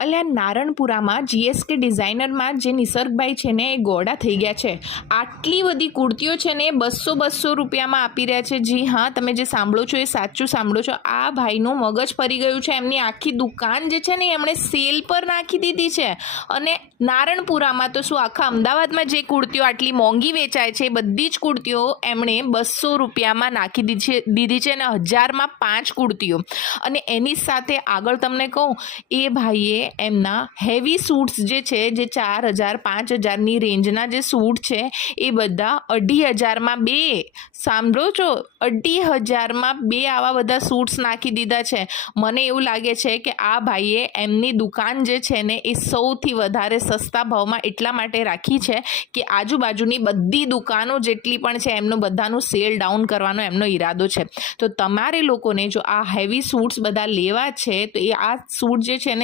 અલ્યા નારણપુરામાં જીએસકે ડિઝાઇનરમાં જે નિસર્ગભાઈ છે ને એ ગોડા થઈ ગયા છે. આટલી બધી કુર્તીઓ છે ને 200 રૂપિયામાં આપી રહ્યા છે. જી હા, તમે જે સાંભળો છો એ સાચું સાંભળો છો. આ ભાઈનું મગજ ફરી ગયું છે. એમની આખી દુકાન જે છે ને એમણે સેલ પર નાખી દીધી છે. અને નારણપુરામાં તો શું, આખા અમદાવાદમાં જે કુર્તીઓ આટલી મોંઘી વેચાય છે એ બધી જ કુર્તીઓ એમણે 200 રૂપિયામાં નાખી દીધી છે અને 1000માં 5 કુર્તીઓ. અને એની સાથે આગળ તમને કહું, એ ભાઈએ એમના હેવી સૂટ્સ જે છે, જે 4000 5000ની રેન્જના જે સૂટ છે એ બધા 2500માં 2, સાંભળો છો, 2500માં 2 આવા બધા સૂટ્સ નાખી દીધા છે. મને એવું લાગે છે કે આ ભાઈએ એમની દુકાન જે છે ને એ સૌથી વધારે સસ્તા ભાવમાં એટલા માટે રાખી છે કે આજુબાજુની બધી દુકાનો જેટલી પણ છે એમનું બધાનું સેલ ડાઉન કરવાનો એમનો ઈરાદો છે. તો તમારે લોકોને જો આ હેવી સૂટ્સ બધા લેવા છે તો એ આ સૂટ જે છે ને